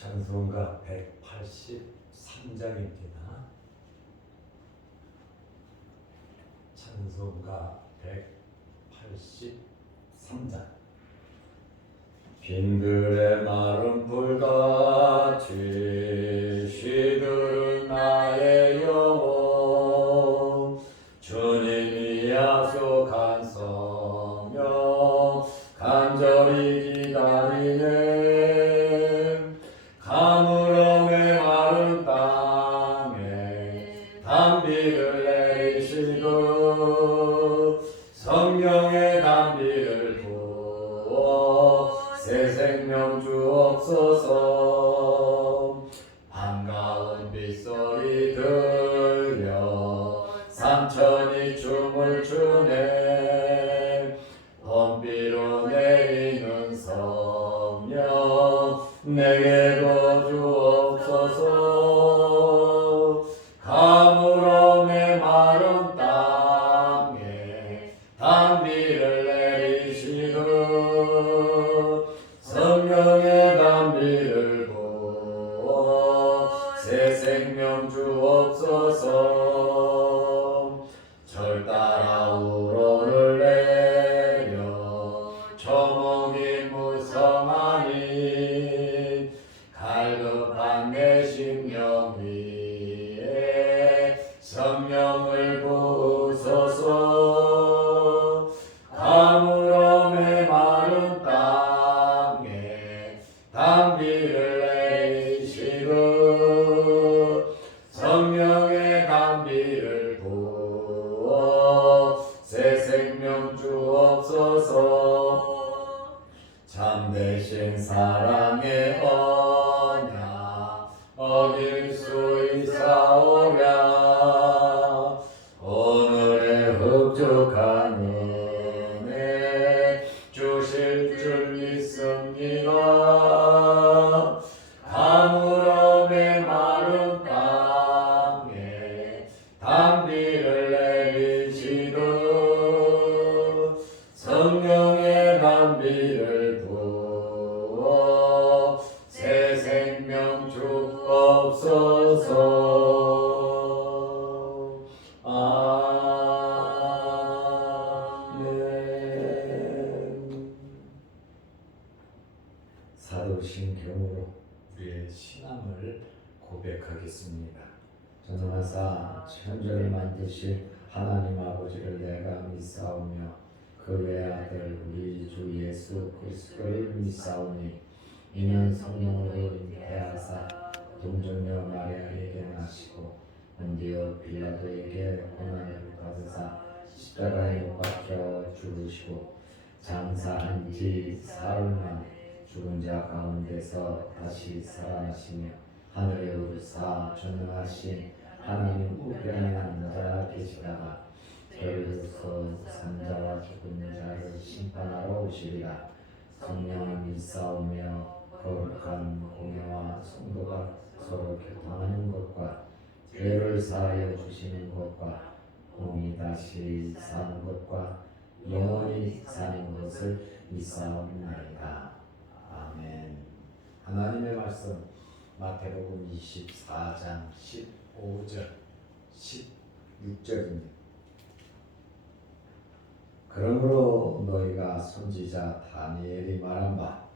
찬송가 183장입니다. 찬송가 183장. 빈들의 마른 불같이 시들은 나의 영혼, 주님이 약속한 성령 간절히 기다리네. 가물음의 마른 땅에 단비를 내리시고 성령의 단비를 부어 새 생명 주옵소서. 반가운 빗소리 들려 산천이 춤을 추네. 봄비로 내리는 성령 내게도 주옵소서. 가물음의 마른 땅에 단비를 내리시고 성령의 단비를 부어 새 생명 주옵소서. 절 따라 우러를 내려 초목이 무성하니 갈급한 내 심령 위에 성령을 부으소서. 가물음의 마른 땅에 단비를 내리시고 성령의 단비를 부어 새 생명 주옵소서. 참되신 사랑의 언약 어길 수 있사오랴. 오늘의 흡족한 은혜 주실 줄 믿습니다. 가물음의 마른 땅에 단비를 내리시고 성령의 단비를 부어 새 생명 주옵소서. 아멘. 사도신 경으로 우리의 신앙을 고백하겠습니다. 전능하사 천지를 만드신 하나님 아버지를 내가 믿사오며 그 외아들 우리 주 예수 그리스도를 믿사오니 이는 성령으로 잉태하사 동정녀 마리아에게 나시고 본디오 빌라도에게 고난을 받으사 십자가에 못 박혀 죽으시고 장사한 지 사흘 만에 죽은 자 가운데서 다시 살아나시며 하늘에 오르사 전능하신 하나님 우편에 앉아 계시다가 별로서 산자와 죽은 자를 심판하러 오시리라. 성령을 믿사오며 거룩한 공회와 성도가 서로 교통하는 것과 죄를 사하여 주시는 것과 몸이 다시 사는 것과 영원히 사는 것을 믿사옵나이다. 아멘. 하나님의 말씀 마태복음 24장 15절 16절입니다. 그러므로 너희가 선지자 다니엘이 말한 바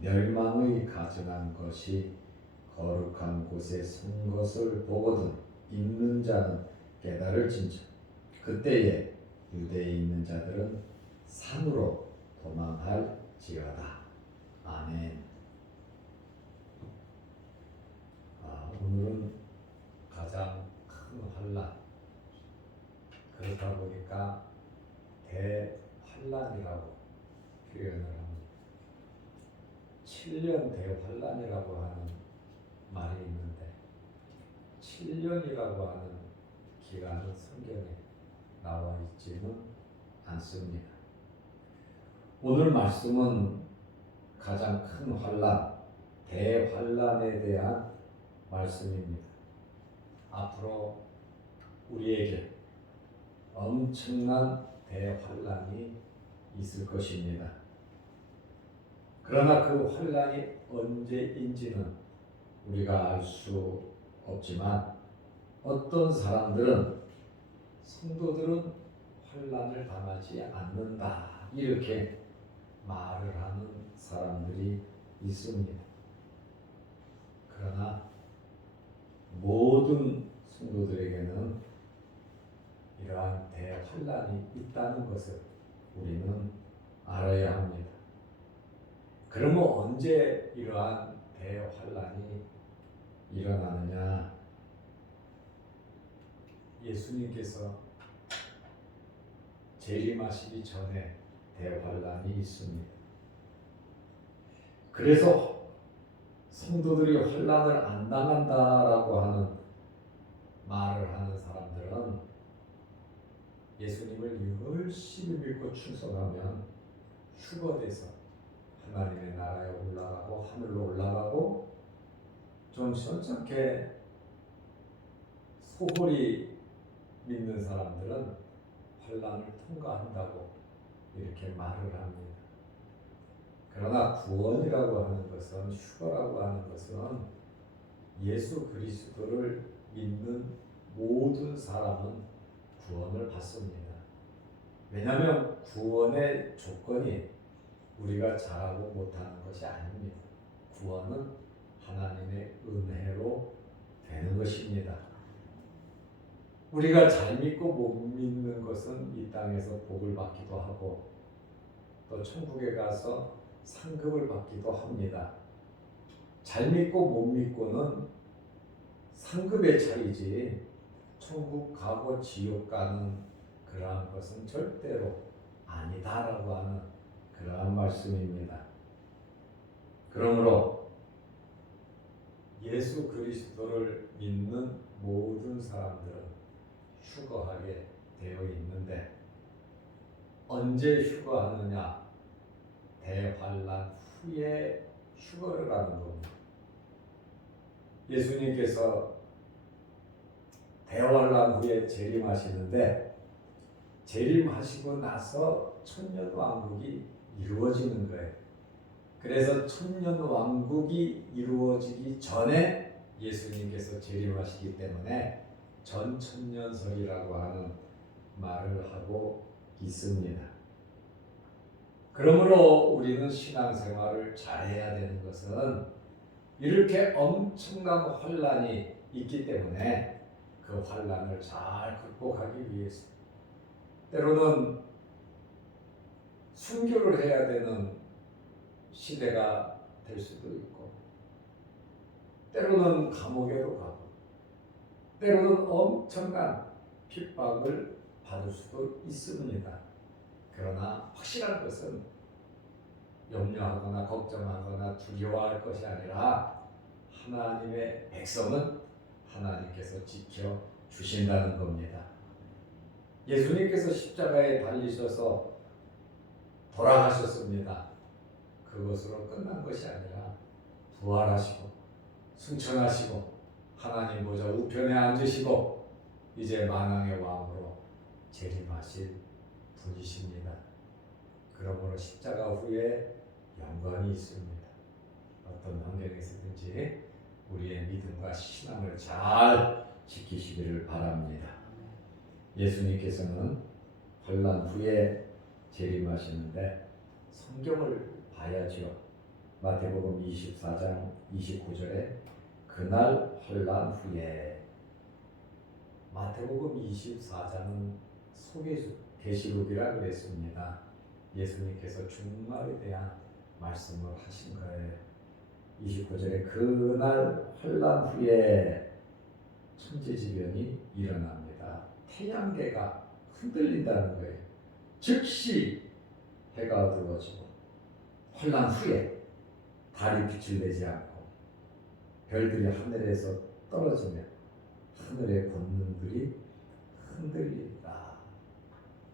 멸망의 가증한 것이 거룩한 곳에 선 것을 보거든 있는 자는 깨달을진저. 그때에 유대에 있는 자들은 산으로 도망할지어다. 아멘. 오늘은 가장 큰 환란, 그렇다 보니까 대환란이라고 표현을 합니다. 7년 대환란이라고 하는 말이 있는데 7년이라고 하는 기간은 성경에 나와 있지는 않습니다. 오늘 말씀은 가장 큰 환란, 대환란에 대한 말씀입니다. 앞으로 우리에게 엄청난 대환란이 있을 것입니다. 그러나 그 환란이 언제인지는 우리가 알 수 없지만 어떤 사람들은 성도들은 환난을 당하지 않는다 이렇게 말을 하는 사람들이 있습니다. 그러나 모든 성도들에게는 이러한 대환난이 있다는 것을 우리는 알아야 합니다. 그러면 언제 이러한 대환난이 일어나느냐? 예수님께서 재림하시기 전에 대환난이 있습니다. 그래서 성도들이 환난을 안 당한다라고 하는 말을 하는 사람들은 예수님을 열심히 믿고 충성하면 휴거돼서 하나님의 나라에 올라가고 하늘로 올라가고 좀 선착해 소홀히 믿는 사람들은 환난을 통과한다고 이렇게 말을 합니다. 그러나 구원이라고 하는 것은 휴거라고 하는 것은 예수 그리스도를 믿는 모든 사람은 구원을 받습니다. 왜냐하면 구원의 조건이 우리가 잘하고 못하는 것이 아닙니다. 구원은 하나님의 은혜로 되는 것입니다. 우리가 잘 믿고 못 믿는 것은 이 땅에서 복을 받기도 하고 또 천국에 가서 상급을 받기도 합니다. 잘 믿고 못 믿고는 상급의 차이지 천국 가고 지옥 가는 그러한 것은 절대로 아니다라고 하는 그러한 말씀입니다. 그러므로 예수 그리스도를 믿는 모든 사람들은 휴거하게 되어 있는데 언제 휴거하느냐? 대환난 후에 휴거를 하는 겁니다. 예수님께서 대환난 후에 재림하시는데 재림하시고 나서 천년왕국이 이루어지는 거예요. 그래서 천년왕국이 이루어지기 전에 예수님께서 재림하시기 때문에 전천년설이라고 하는 말을 하고 있습니다. 그러므로 우리는 신앙생활을 잘해야 되는 것은 이렇게 엄청난 환난이 있기 때문에 그 환난을 잘 극복하기 위해서 때로는 순교를 해야 되는 시대가 될 수도 있고 때로는 감옥에도 가고 때로는 엄청난 핍박을 받을 수도 있습니다. 그러나 확실한 것은 염려하거나 걱정하거나 두려워할 것이 아니라 하나님의 백성은 하나님께서 지켜주신다는 겁니다. 예수님께서 십자가에 달리셔서 돌아가셨습니다. 그것으로 끝난 것이 아니라 부활하시고 승천하시고 하나님 보좌 우편에 앉으시고 이제 만왕의 왕으로 재림하실 분이십니다. 그러므로 십자가 후에 영광이 있습니다. 어떤 환경에서든지 우리의 믿음과 신앙을 잘 지키시기를 바랍니다. 예수님께서는 환난 후에 재림하시는데 성경을 봐야죠. 마태복음 24장 29절에 그날 환난 후에 마태복음 24장은 계시록이라 그랬습니다. 예수님께서 준말에 대한 말씀을 하신 거예요. 29절에 그날 환난 후에 천재지변이 일어납니다. 태양계가 흔들린다는 거예요. 즉시 해가 어두워지고 환난 후에 달이 빛을 내지 않고 별들이 하늘에서 떨어지면 하늘의 권능들이 흔들린다.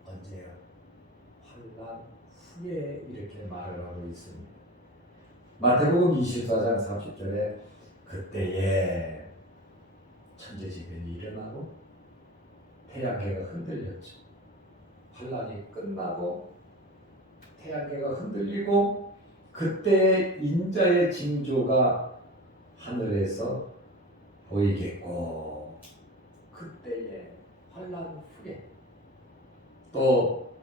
언제요? 환난 후에 이렇게 말을 하고 있습니다. 마태복음 24장 30절에 그때에 천재지변이 일어나고 태양계가 흔들렸죠. 환난이 끝나고 태양계가 흔들리고 그때 인자의 징조가 하늘에서 보이겠고 그때의 환난 후에 또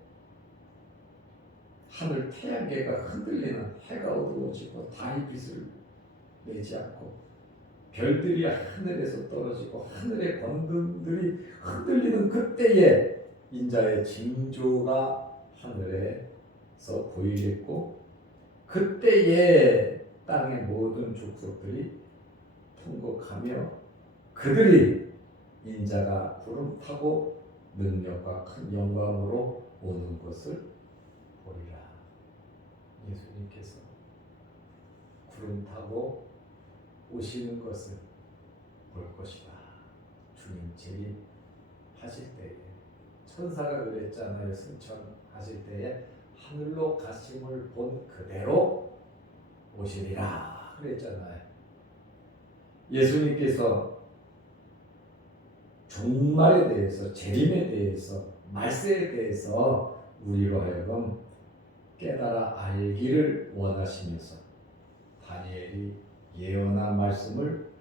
하늘 태양계가 흔들리는 해가 어두워지고 달이 빛을 내지 않고 별들이 하늘에서 떨어지고 하늘의 권능들이 흔들리는 그때에 인자의 징조가 하늘에서 보이겠고 그때에 땅의 모든 족속들이 통곡하며 그들이 인자가 구름 타고 능력과 큰 영광으로 오는 것을 보리라. 예수님께서 구름 타고 오시는 것을 볼 것이다. 주님 재림하실 때에 천사가 그랬잖아요. 승천하실 때에 하늘로 가심을 본 그대로 오시리라 그랬잖아요. 예수님께서 종말에 대해서 재림에 대해서 말세에 대해서 우리로 하여금 깨달아 알기를 원하시면서 다니엘이 예언한 말씀을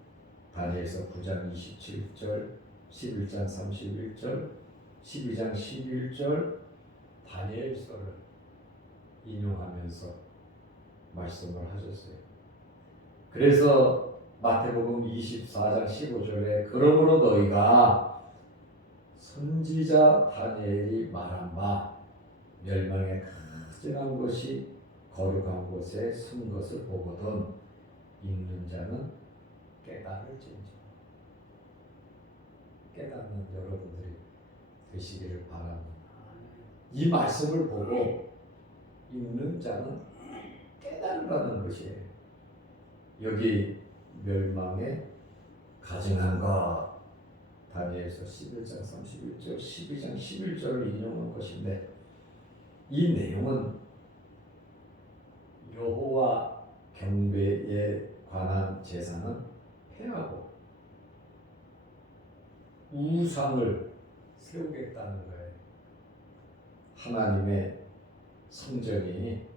다니엘서 9장 27절, 11장 31절, 12장 11절 다니엘서를 인용하면서 말씀을 하셨어요. 그래서 마태복음 24장 15절에 그러므로 너희가 선지자 다니엘이 말한 바 멸망의 가증한 것이 거룩한 곳에 쓴 것을 보거든 읽는 자는 깨달을진저. 깨닫는 여러분들이 되시기를 바랍니다. 이 말씀을 보고 읽는 자는 깨달으라는 것이에요. 여기 멸망에 가증한 것 다니엘서 11장 31절 12장 11절을 인용한 것인데 이 내용은 여호와 경배에 관한 제사는 폐하고 우상을 세우겠다는 거예요. 하나님의 성전이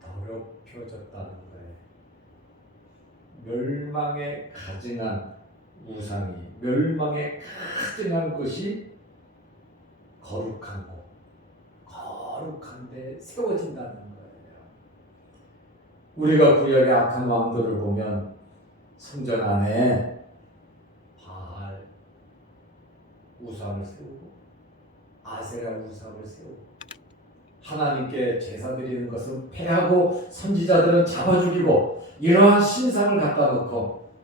더럽혀졌다는 거예요. 멸망에 가증한 우상이 멸망에 가증한 것이 거룩한 곳, 거룩한 데 세워진다는 거예요. 우리가 구약의 악한 왕들을 보면 성전 안에 바알 우상을 세우고 아세라 우상을 세우고 하나님께 제사 드리는 것은 폐하고 선지자들은 잡아 죽이고 이러한 신상을 갖다 놓고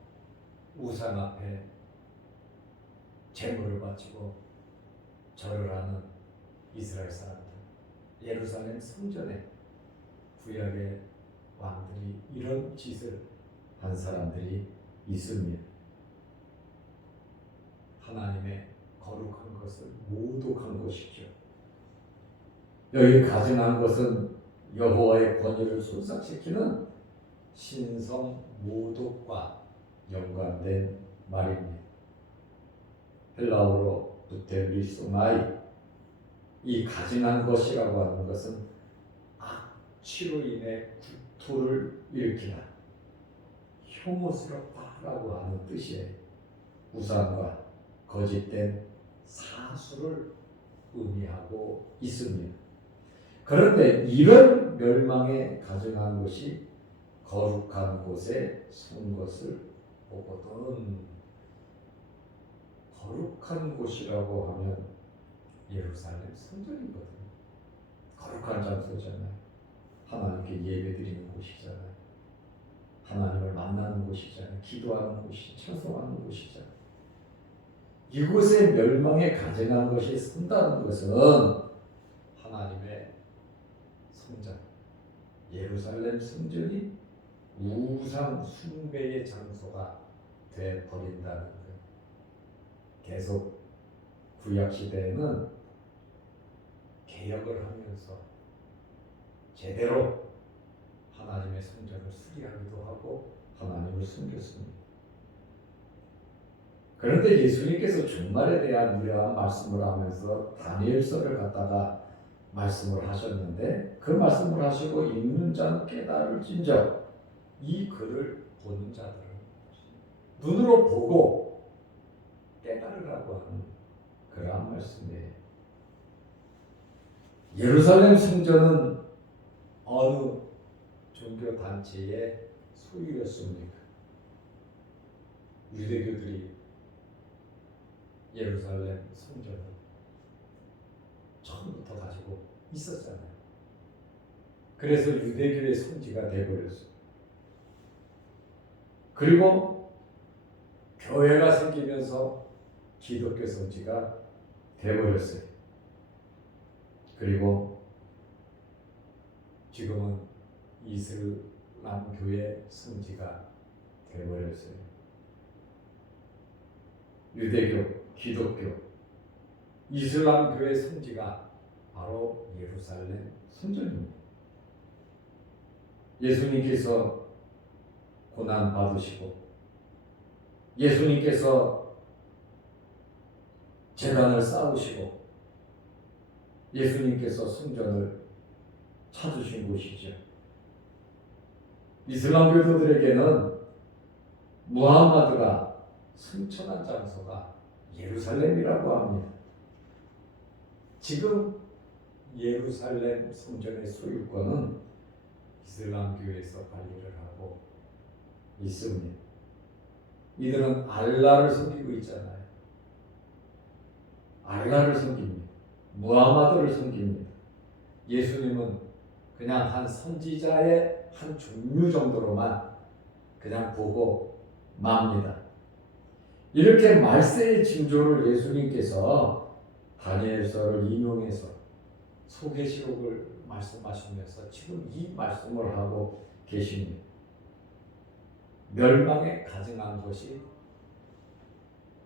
우상 앞에 제물을 바치고 절을 하는 이스라엘 사람들, 예루살렘 성전에 구약의 왕들이 이런 짓을 한 사람들이 있습니다. 하나님의 거룩한 것을 모독한 것이죠. 여기 가증한 것은 여호와의 권위를 손상시키는 신성 모독과 연관된 말입니다. 헬라어로 부텔리소마이, 이 가증한 것이라고 하는 것은 악취로 인해 구토를 일으키다, 혐오스럽다라고 하는 뜻이에요. 우상과 거짓된 사수를 의미하고 있습니다. 그런데 이런 멸망에 가증한 것이 거룩한 곳에 선 것을 보거든. 거룩한 곳이라고 하면 예루살렘 성전이거든요. 거룩한 장소잖아요. 하나님께 예배드리는 곳이잖아요. 하나님을 만나는 곳이잖아요. 기도하는 곳이, 찬송하는 곳이잖아요. 이곳에 멸망에 가증한 것이 선다는 것은 하나님의 성전, 예루살렘 성전이 우상 숭배의 장소가 돼 버린다는 거예요. 계속 구약 시대에는 개혁을 하면서 제대로 하나님의 성전을 수리하기도 하고 하나님을 숨겼습니다. 그런데 예수님께서 종말에 대한 이러한 말씀을 하면서 다니엘서를 갖다가 말씀을 하셨는데 그 말씀을 하시고 읽는 자는 깨달을진저 이 글을 보는 자들은 눈으로 보고 깨달으라고 하는 그러한 말씀이에요. 예루살렘 성전은 어느 종교 단체의 소유였습니까? 유대교들이 예루살렘 성전을 처음부터 가지고 있었잖아요. 그래서 유대교의 성지가 되어버렸어요. 그리고 교회가 생기면서 기독교 성지가 되어버렸어요. 그리고 지금은 이슬람 교회 성지가 되어버렸어요. 유대교, 기독교, 이슬람 교회 성지가 바로 예루살렘 성전입니다. 예수님께서 고난 받으시고 예수님께서 제단을 쌓으시고 예수님께서 성전을 찾으신 곳이죠. 이슬람 교도들에게는 무함마드가 승천한 장소가 예루살렘이라고 합니다. 지금 예루살렘 성전의 소유권은 이슬람 교회에서 관리를 하고 있습니다. 이들은 알라를 섬기고 있잖아요. 알라를 섬깁니다. 무함마드를 섬깁니다. 예수님은 그냥 한 선지자의 한 종류 정도로만 그냥 보고 맙니다. 이렇게 말세의 징조를 예수님께서 다니엘서를 인용해서 소계시록을 말씀하시면서 지금 이 말씀을 하고 계십니다. 멸망에 가증한 것이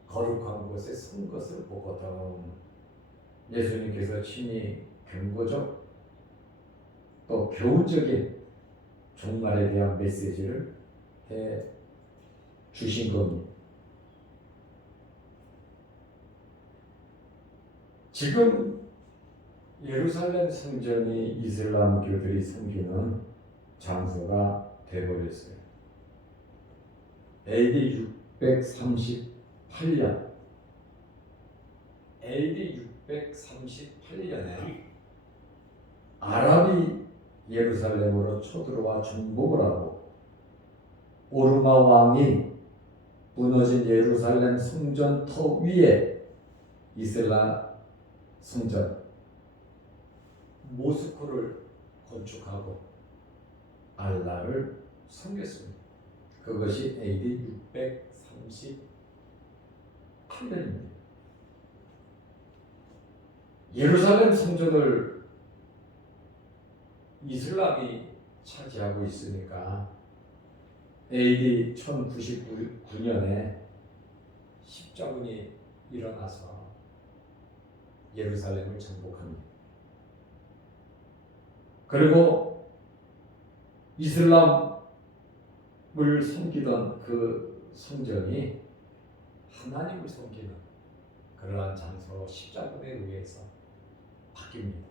거룩한 곳에 선 것을 보거든. 예수님께서 친히 경고적 또 교훈적인 종말에 대한 메시지를 해 주신 겁니다. 지금 예루살렘 성전이 이슬람교들이 섬기는 장소가 되어버렸어요. AD 638년 아랍이 예루살렘으로 쳐들어와 정복을 하고 오르마 왕이 무너진 예루살렘 성전 터 위에 이슬람 성전 모스크를 건축하고 알라를 섬겼습니다. 그것이 AD 638년입니다. 예루살렘 성전을 이슬람이 차지하고 있으니까 AD 1099년에 십자군이 일어나서 예루살렘을 정복합니다. 그리고 이슬람을 섬기던 그 성전이 하나님을 섬기는 그러한 장소로 십자군에 의해서 바뀝니다.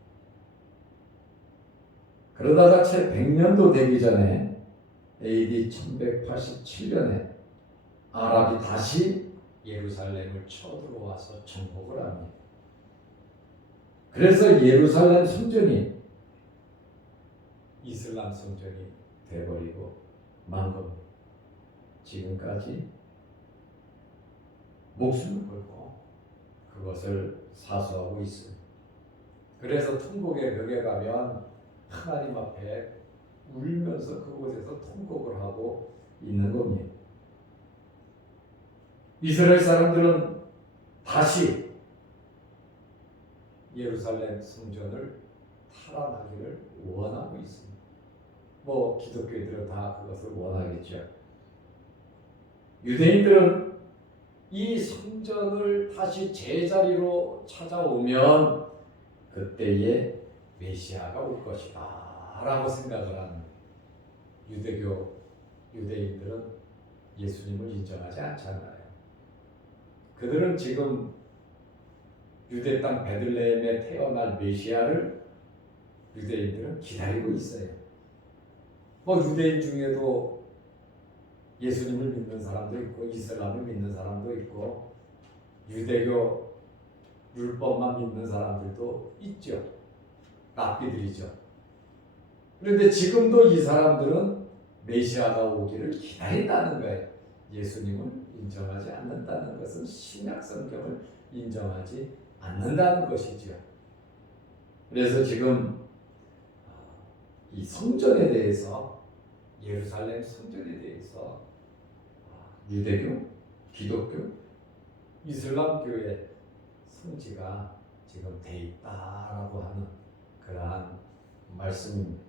그러다가 채 100년도 되기 전에 AD 1187년에 아랍이 다시 예루살렘을 쳐들어와서 정복을 합니다. 그래서 예루살렘 성전이 이슬람 성전이 되어버리고 만 겁니다. 지금까지 목숨을 걸고 그것을 사수하고 있습니다. 그래서 통곡의 벽에 가면 하나님 앞에 울면서 그곳에서 통곡을 하고 있는 겁니다. 이스라엘 사람들은 다시 예루살렘 성전을 탈환하기를 원하고 있습니다. 뭐 기독교인들은 다 그것을 원하겠죠. 유대인들은 이 성전을 다시 제자리로 찾아오면 그때에 메시아가 올 것이다 라고 생각을 하는 유대인들은 예수님을 인정하지 않잖아요. 그들은 지금 유대 땅 베들레헴에 태어날 메시아를 유대인들은 기다리고 있어요. 뭐 유대인 중에도 예수님을 믿는 사람도 있고 이슬람을 믿는 사람도 있고 유대교 율법만 믿는 사람들도 있죠. 랍비들이죠. 그런데 지금도 이 사람들은 메시아가 오기를 기다린다는 거예요. 예수님을 인정하지 않는다는 것은 신약 성경을 인정하지 않는다는 것이죠. 그래서 지금 이 성전에 대해서, 예루살렘 성전에 대해서 유대교, 기독교, 이슬람교의 성지가 지금 돼 있다라고 하는 그러한 말씀입니다.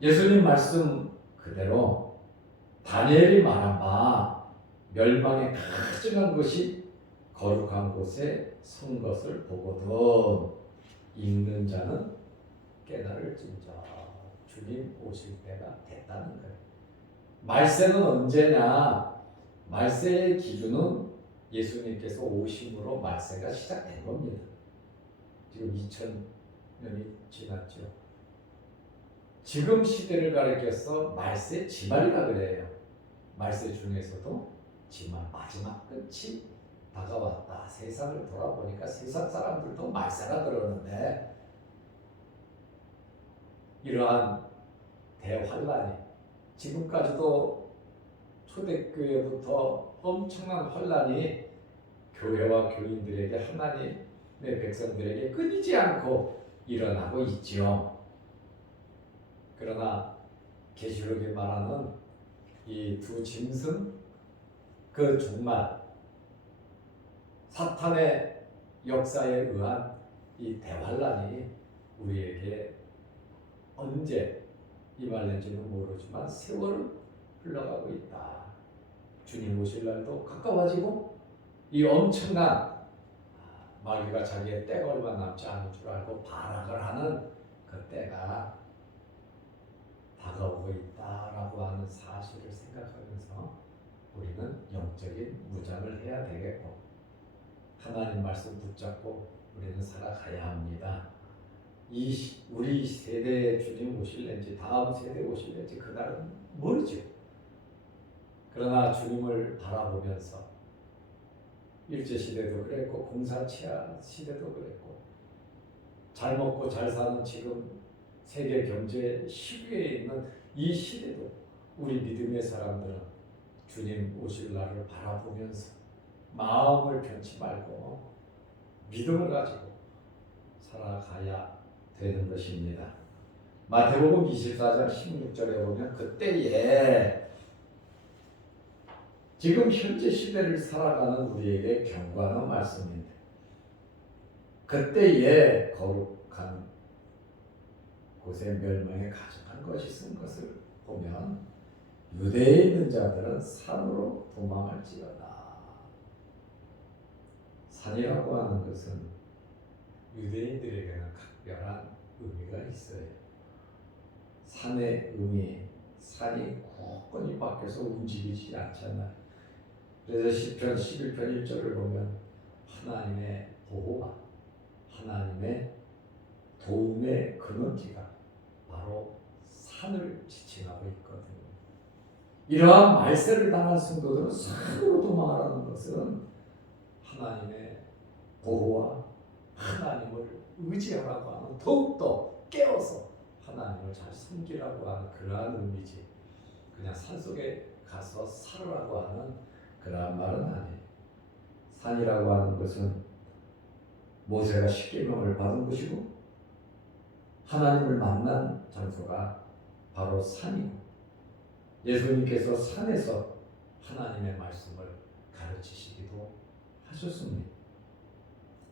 예수님 말씀 그대로 다니엘이 말한 바 멸망에 가증한 것이 거룩한 곳에 선 것을 보거든 읽는 자는 깨달을진저 주님 오실 때가 됐다는 거예요. 말세는 언제냐? 말세의 기준은 예수님께서 오심으로 말세가 시작된 겁니다. 지금 2000년이 지났죠. 지금 시대를 가리켜서 말세 지말이라 그래요. 말세 중에서도 지말, 마지막 끝이 다가왔다. 세상을 돌아보니까 세상 사람들도 말세라 그러는데 이러한 대환란이 지금까지도 초대교회부터 엄청난 환란이 교회와 교인들에게, 하나님의 백성들에게 끊이지 않고 일어나고 있지요. 그러나 계시록이 말하는 이 두 짐승, 그 종말, 사탄의 역사에 의한 이 대환란이 우리에게 언제 임할는지는 모르지만 세월은 흘러가고 있다. 주님 오실 날도 가까워지고 이 엄청난 마귀가 자기의 때가 얼마 남지 않은 줄 알고 발악을 하는 그 때가 다가오고 있다라고 하는 사실을 생각하면서 우리는 영적인 무장을 해야 되겠고 하나님 말씀 붙잡고 우리는 살아가야 합니다. 우리 세대에 주님 오실는지 다음 세대에 오실는지 그날은 모르죠. 그러나 주님을 바라보면서 일제시대도 그랬고 공사치하 시대도 그랬고 잘 먹고 잘 사는 지금 세계 경제 시기에 있는 이 시대도 우리 믿음의 사람들은 주님 오실 날을 바라보면서 마음을 편치 말고 믿음을 가지고 살아가야 되는 것입니다. 마태복음 24장 16절에 보면 그때에 지금 현재 시대를 살아가는 우리에게 경고하는 말씀입니다. 그때에 거룩한 곳에 멸망에 가증한 것이 쓴 것을 보면 유대에 있는 자들은 산으로 도망할지어다. 산이라고 하는 것은 유대인들에게는 각별한 의미가 있어요. 산의 의미, 산이 굳건히 밖에서 움직이지 않잖아요. 그래서 시편 11편 1절을 보면 하나님의 보호가, 하나님의 도움의 근원지가 바로 산을 지칭하고 있거든요. 이러한 말세를 당한 성도들은 산으로 도망하라는 것은 하나님의 보호와 하나님을 의지하라고 하는, 더욱더 깨어서 하나님을 잘 섬기라고 하는 그러한 의미지, 그냥 산속에 가서 살으라고 하는 그러한 말은 아니에요. 산이라고 하는 것은 모세가 십계명을 받은 곳이고 하나님을 만난 장소가 바로 산이고 예수님께서 산에서 하나님의 말씀을 가르치시기도 하셨습니다.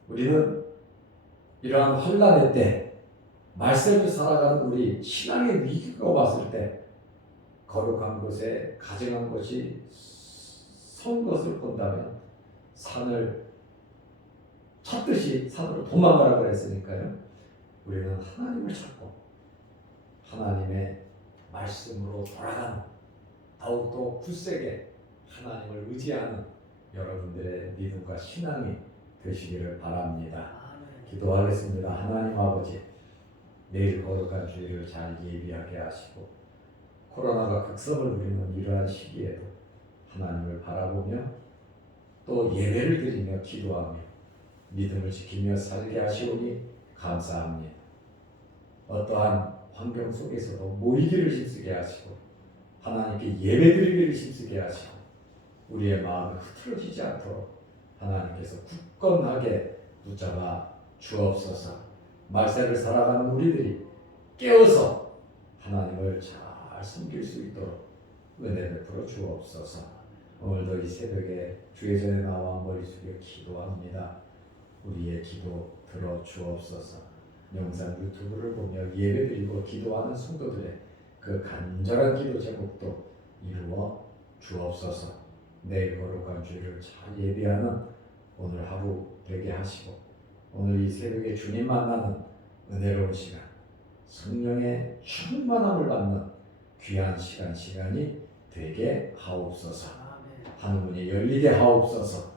우리는 이러한 환난의 때 말세를 살아가는 우리 신앙의 위기가 왔을 때 거룩한 곳에 가증한 것이 선 것을 본다면 산을 찾듯이 산으로 도망가라고 했으니까요. 우리는 하나님을 찾고 하나님의 말씀으로 돌아가는, 더욱더 굳세게 하나님을 의지하는 여러분들의 믿음과 신앙이 되시기를 바랍니다. 기도하겠습니다. 하나님 아버지, 내일 거룩한 주일을 잘 예비하게 하시고 코로나가 극성을 누리는 이러한 시기에도 하나님을 바라보며 또 예배를 드리며 기도하며 믿음을 지키며 살게 하시오니 감사합니다. 어떠한 환경 속에서도 모이기를 힘쓰게 하시고 하나님께 예배드리기를 힘쓰게 하시고 우리의 마음이 흐트러지지 않도록 하나님께서 굳건하게 붙잡아 주옵소서. 말세를 살아가는 우리들이 깨어서 하나님을 잘 섬길 수 있도록 은혜 베풀어 주옵소서. 오늘도 이 새벽에 주의 전에 나와 머리 숙여 기도합니다. 우리의 기도 들어 주옵소서. 영상 유튜브를 보며 예배드리고 기도하는 성도들의 그 간절한 기도 제목도 이루어 주옵소서. 내일 거룩한 주일을 잘 예비하는 오늘 하루 되게 하시고 오늘 이 새벽에 주님 만나는 은혜로운 시간, 성령의 충만함을 받는 귀한 시간이 되게 하옵소서. 하늘문이 열리게 하옵소서.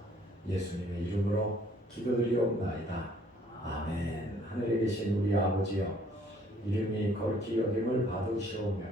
예수님의 이름으로 기도드리옵나이다. 아멘. 하늘에 계신 우리 아버지여, 이름이 거룩히 여김을 받으시오며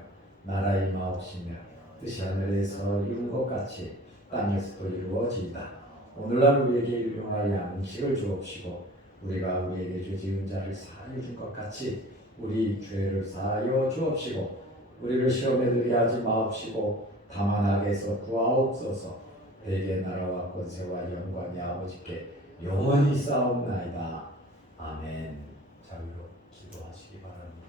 나라의 임하옵시며 뜻이 하늘에서 이룬 것 같이 땅에서도 이루어지이다. 오늘날 우리에게 일용할 양식을 주옵시고 우리가 우리에게 죄 지은 자를 사하여 준 것 같이 우리 죄를 사하여 주옵시고 우리를 시험에 들게 하지 마옵시고 다만 악에서 구하옵소서. 대개 나라와 권세와 영광이 아버지께 영원히 쌓옵나이다. 아멘. 자유로 기도하시기 바랍니다.